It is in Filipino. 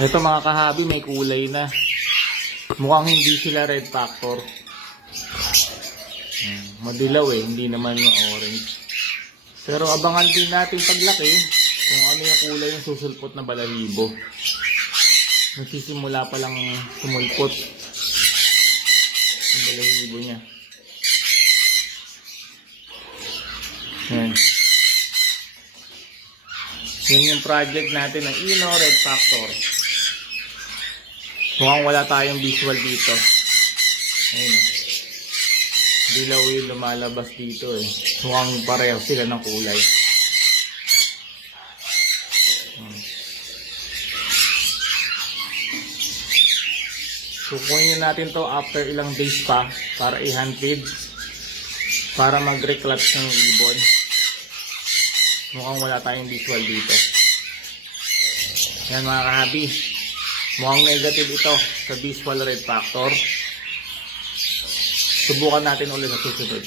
Ito mga kahabi, may kulay na. Mukhang hindi sila red factor. Madilaw hindi naman yung orange. Pero abangan din natin paglaki kung ano yung kulay yung susulpot na balahibo. Nagsisimula pa lang sumulpot yung balahibo niya. Yan. Yan yung project natin ng Ino Red Factor. Mukhang wala tayong visual dito. Ayun o. Dilaw yung lumalabas dito Mukhang pareho sila ng kulay. Kukunin natin to after ilang days pa para i-hand feed. Para mag-reclutch ng ribbon. Mukhang wala tayong visual dito. Yan mga kahabi. Mukhang negative ito sa visual red factor. Subukan natin ulit sa susunod.